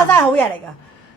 個真係好嘢嚟㗎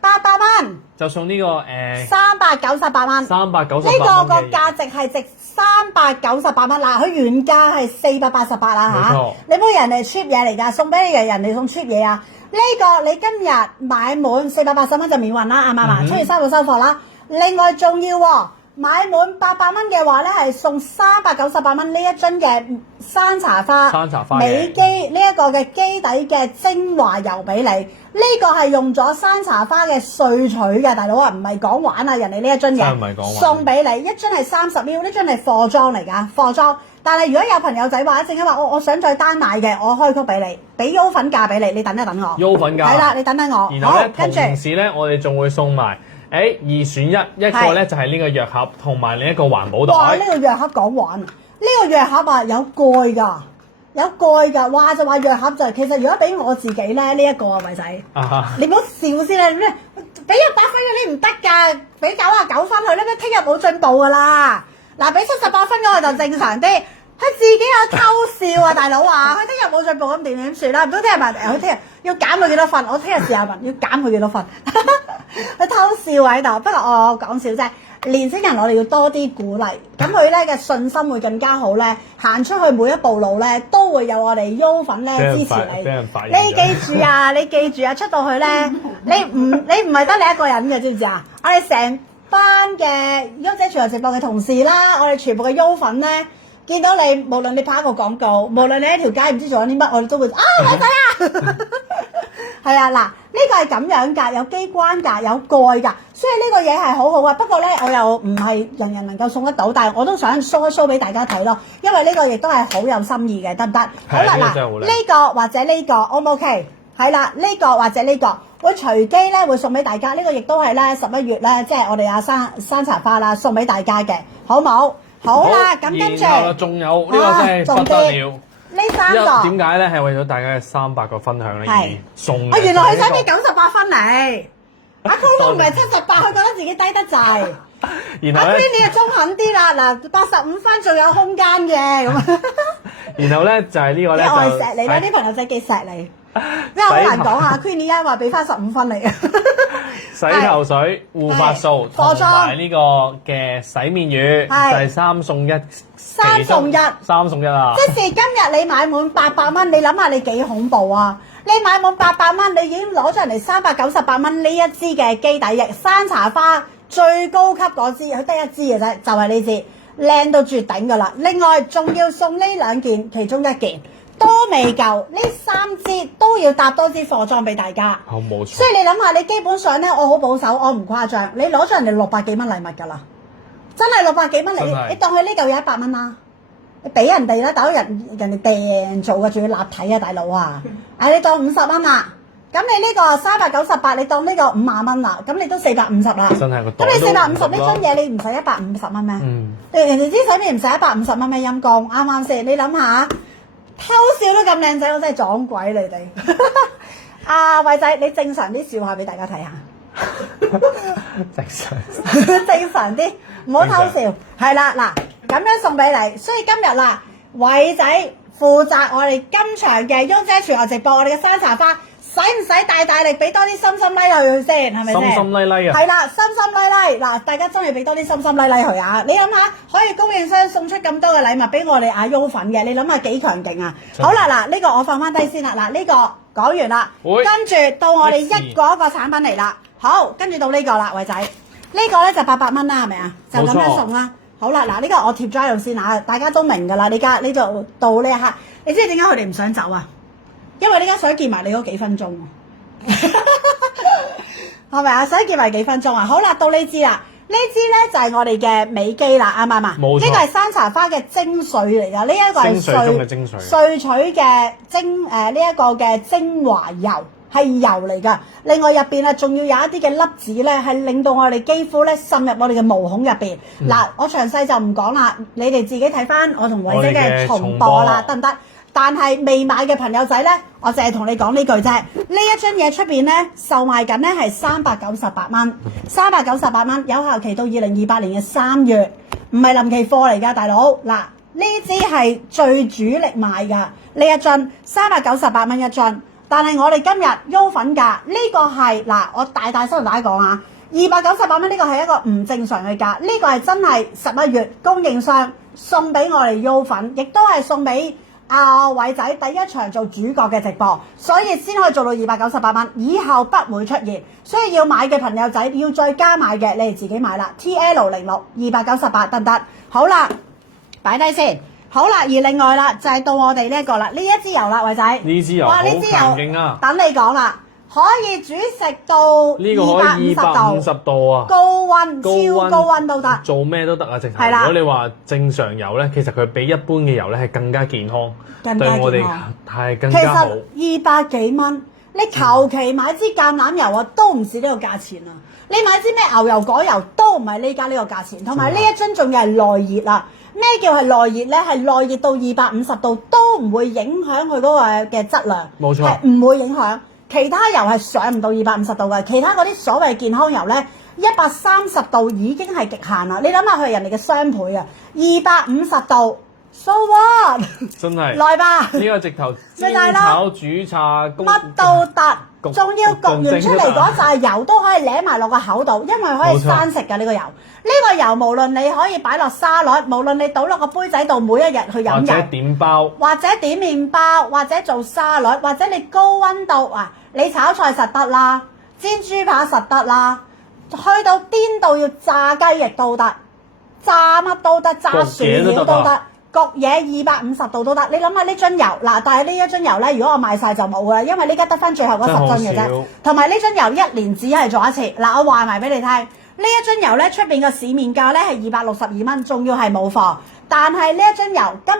，800蚊就送呢個398蚊，398呢個個價值係值398蚊嗱，佢原價係488啦嚇，你冇人哋 cheap 嘢嚟㗎，送俾你嘅人哋送 cheap 嘢啊！呢個你今日買滿480蚊就免運啦，啱唔啱啊？7月3號收貨啦，另外仲要喎。買滿800蚊嘅話咧，係送398蚊呢一樽嘅山茶花美肌呢一個嘅基底嘅精華油俾你。呢個係用咗山茶花嘅萃取嘅，大佬啊，唔係講玩啊！人哋呢一樽嘢送俾你，一樽係30ml，呢樽係貨裝嚟㗎，貨裝。但係如果有朋友仔話一陣間話我想再單買嘅，我開曲俾你，俾優粉價俾你，你等一等我。優粉價係啦，你等等我。然後咧，同時咧，我哋仲會送埋。2選1，一個咧就係呢個藥盒，同埋另一個環保袋。哇！呢個藥盒講玩，呢個藥盒啊有蓋㗎，有蓋㗎。話就話藥盒就其實如果俾我自己咧，呢一個啊，偉仔，你唔好笑先啦，咩？俾100分嘅你唔得㗎，俾99分佢咧，聽日冇進步㗎啦。嗱，俾78分嗰個就正常啲。佢自己有偷笑啊，大佬啊！佢聽日冇進步咁點算啦？唔通聽日問佢聽日要減佢幾多分？我聽日試下問要減佢幾多分？佢偷笑喺度，不過我講笑啫。年輕人我哋要多啲鼓勵，咁佢咧嘅信心會更加好咧。行出去每一步路咧，都會有我哋優粉咧支持你。你記住啊！你記住啊！出到去咧，你唔係得你一個人嘅，知唔知啊？我哋成班嘅優姐全球直播嘅同事啦，我哋全部嘅優粉咧。見到你，無論你拍一個廣告，無論你喺條街唔知做緊啲乜，我哋都會偉仔啊！係啊，嗱，呢個係咁樣㗎，有機關㗎，有蓋㗎，所以呢個嘢係好好啊。不過咧，我又唔係人人能夠送得到，但係我都想 show 一 show 俾大家睇咯，因為呢個亦都係好有心意嘅，得唔得？好啦，嗱，呢個或者呢個 O 唔 OK？係啦，呢個或者呢個會隨機咧會送俾大家，呢個亦都係咧11月咧，即係我哋阿山茶花啦，送俾大家嘅，好冇？好啦，咁跟住，仲有呢個真係不得了。呢3個點解咧？係為咗大家嘅300個分享咧而送嘅。原來佢想俾98分嚟。阿 Cool 唔係78，佢覺得自己低得滯。阿 Queen 你就中肯啲啦，嗱85分仲有空間嘅咁。然後咧就係呢個咧就愛錫你啦，啲朋友仔幾錫你。真係好難講啊 ！Queen 依家話俾翻15分嚟啊！洗頭水、護髮素同埋呢個嘅洗面乳，就係3送1。3送1啊！即是今日你買滿800蚊，你諗下你幾恐怖啊！你買滿800蚊，你已經攞咗人哋398蚊呢一支嘅基底液，山茶花最高級嗰支，佢得一支嘅啫，就係呢支，靚到絕頂噶啦！另外仲要送呢2件，其中1件。都未夠，呢3支都要搭多支貨裝俾大家。冇錯。所以你諗下，你基本上咧，我好保守，我唔誇張，你攞咗人哋600幾蚊禮物㗎啦，真係600幾蚊你當佢呢嚿嘢100蚊啦，你俾人哋啦，大佬人哋訂做嘅，仲要立體啊，大佬啊，你當50蚊啦，咁你呢個398，你當呢個50萬蚊啦，咁你都450啦。真係個袋。咁你450呢樽嘢，你唔使150蚊咩？人哋支洗面唔使150蚊咩？陰公啱啱先？你諗下。偷笑都咁靚仔，我真係撞鬼你哋！阿偉仔，你正常啲笑下俾大家睇下。正常啲，唔好偷笑。係啦，嗱，咁樣送俾你。所以今日啦，偉仔負責我哋今場嘅優姐全球直播，我哋嘅山茶花。使唔使大力俾多啲心心 like 佢先，係咪先？心心 like 啊！係啦，心心 like 嗱，大家真係俾多啲心心 like 佢啊！你諗下，可以供應商送出咁多嘅禮物俾我哋阿優粉嘅，你諗下幾強勁啊！好啦，嗱，呢個我放翻低先啦，嗱，呢個講完啦，跟住到我哋一個一個產品嚟啦。好，跟住到呢個啦，偉仔，呢個咧就800蚊啦，係咪啊？就咁樣送啦。好啦，嗱，呢個我貼咗喺度先啊，大家都明㗎啦。呢家呢度到呢一刻，你知點解佢哋唔想走啊？因為呢家想見埋你嗰幾分鐘，係咪啊？想見埋幾分鐘啊！好啦，到呢支啦，呢支咧就係我哋嘅美肌啦，啱唔啱啊？冇錯。呢個係山茶花嘅精髓嚟㗎，呢一個係萃取嘅呢一個嘅精華油，係油嚟㗎。另外入邊啊，仲要有一啲嘅粒子咧，係令到我哋肌膚咧滲入我哋嘅毛孔入邊。嗱，我詳細就唔講啦，你哋自己睇翻我同偉姐嘅重播啦，得唔得？但係未買嘅朋友仔咧，我淨係同你講呢句啫。呢一樽嘢出邊咧售賣緊咧係398蚊，398蚊，有效期到2028年嘅3月，唔係臨期貨嚟㗎，大佬。嗱，呢支係最主力賣㗎，呢一樽398蚊一樽。但係我哋今日優粉價呢個係嗱，我大聲同大家講啊，298蚊呢個係一個唔正常嘅價，呢個係真係11月供應商送俾我哋優粉，亦都係送俾阿偉仔第一場做主角嘅直播，所以先可以做到298蚊，以後不會出現。所以要買嘅朋友仔要再加買嘅，你哋自己買啦。TL06 298得唔得？好啦，擺低先。好啦，而另外啦，就係到我哋呢一個啦，呢一支油啦，偉仔。呢支油好強勁啊！等你講啦，可以煮食到250度啊，高溫超高溫都得，做咩都得啊！直頭。如果你話正常油咧，其實佢比一般嘅油咧係更加健康，對我哋係更加好。其實200幾蚊，你求其買支橄欖油啊，都唔止呢個價錢啊！你買支咩牛油果油都唔係呢家呢個價錢，同埋呢一樽仲要係內熱啊！咩叫係內熱咧？係內熱到250度都唔會影響佢嗰個嘅質量，冇錯，係唔會影響。其他油係上唔到250度嘅，其他嗰啲所謂健康油咧，130度已經係極限啦。你諗下佢係人哋嘅雙倍啊，250度 ，so what？ 真係來吧，呢個直頭煎炒煮炸乜都得。仲要焗完出嚟嗰紮油都可以舐埋落個口度，因為可以生食嘅呢個油。呢個油無論你可以擺落沙律，無論你倒落個杯仔度，每一日去飲油，或者點包，或者點麵包，或者做沙律，或者你高溫度啊，你炒菜實得啦，煎豬扒實得啦，去到顛到要炸雞翼都得，炸乜都得，炸薯條都得。焗嘢250度都得，你諗下呢樽油嗱，但係呢一樽油咧，如果我賣晒就冇啦，因為呢家得翻最後嗰10樽嘅啫，同埋呢樽油1年只係做一次。嗱，我話埋俾你聽，呢一樽油咧出邊嘅市面價咧係262蚊，仲要係冇貨，但係呢一樽油今